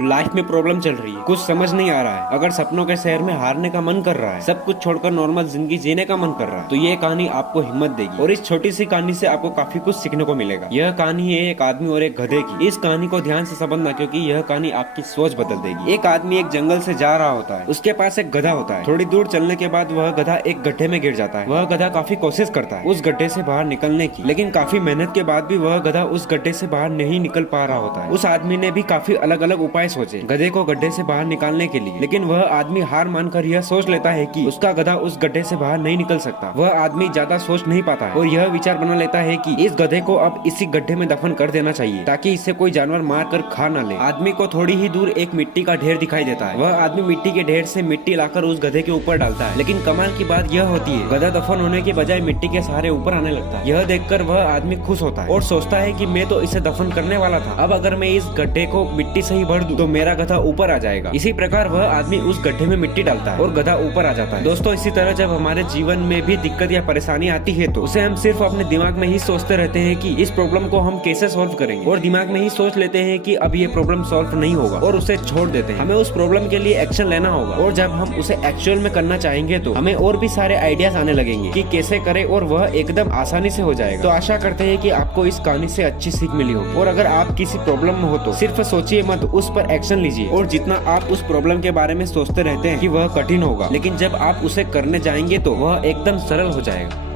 Life में problem चल रही है, कुछ समझ नहीं आ रहा है। अगर सपनों के शहर में हारने का मन कर रहा है, सब कुछ छोड़कर नॉर्मल जिंदगी जीने का मन कर रहा है, तो ये कहानी आपको हिम्मत देगी। और इस छोटी सी कहानी से आपको काफी कुछ सीखने को मिलेगा। यह कहानी है एक आदमी और एक गधे की। इस कहानी को ध्यान से समझना, क्योंकि यह कहानी आपकी सोच बदल देगी। एक आदमी एक जंगल से जा रहा होता है, उसके पास एक गधा होता है। थोड़ी दूर चलने के बाद वह गधा एक गड्ढे में गिर जाता है। वह गधा काफी कोशिश करता है उस गड्ढे से बाहर निकलने की, लेकिन काफी मेहनत के बाद भी वह गधा उस गड्ढे से बाहर नहीं निकल पा रहा होता है। उस आदमी ने भी काफी अलग अलग उपाय सोचे गधे को गड्ढे से बाहर निकालने के लिए, लेकिन वह आदमी हार मानकर यह सोच लेता है कि उसका गधा उस गड्ढे से बाहर नहीं निकल सकता। वह आदमी ज्यादा सोच नहीं पाता है और यह विचार बना लेता है कि इस गधे को अब इसी गड्ढे में दफन कर देना चाहिए, ताकि इसे कोई जानवर मार कर खा न ले। आदमी को थोड़ी ही दूर एक मिट्टी का ढेर दिखाई देता है। वह आदमी मिट्टी के ढेर से मिट्टी लाकर उस गधे के ऊपर डालता है, लेकिन कमाल की बात यह होती है, गधा दफन होने के बजाय मिट्टी के सहारे ऊपर आने लगता है। यह देखकर वह आदमी खुश होता है और सोचता है कि मैं तो इसे दफन करने वाला था, अब अगर मैं इस गड्ढे को मिट्टी से ही भर दूं तो मेरा गधा ऊपर आ जाएगा। इसी प्रकार वह आदमी उस गड्ढे में मिट्टी डालता है और गधा ऊपर आ जाता है। दोस्तों, इसी तरह जब हमारे जीवन में भी दिक्कत या परेशानी आती है तो उसे हम सिर्फ अपने दिमाग में ही सोचते रहते हैं कि इस प्रॉब्लम को हम कैसे सॉल्व करेंगे, और दिमाग में ही सोच लेते हैं कि अब ये प्रॉब्लम सॉल्व नहीं होगा और उसे छोड़ देते हैं। हमें उस प्रॉब्लम के लिए एक्शन लेना होगा, और जब हम उसे एक्चुअल में करना चाहेंगे तो हमें और भी सारे आइडियाज आने लगेंगे कि कैसे करें, और वह एकदम आसानी से हो जाएगा। तो आशा करते हैं कि आपको इस कहानी से अच्छी सीख मिली होगी। और अगर आप किसी प्रॉब्लम में हो तो सिर्फ सोचिए मत, उस पर एक्शन लीजिए। और जितना आप उस प्रॉब्लम के बारे में सोचते रहते हैं कि वह कठिन होगा, लेकिन जब आप उसे करने जाएंगे तो वह एकदम सरल हो जाएगा।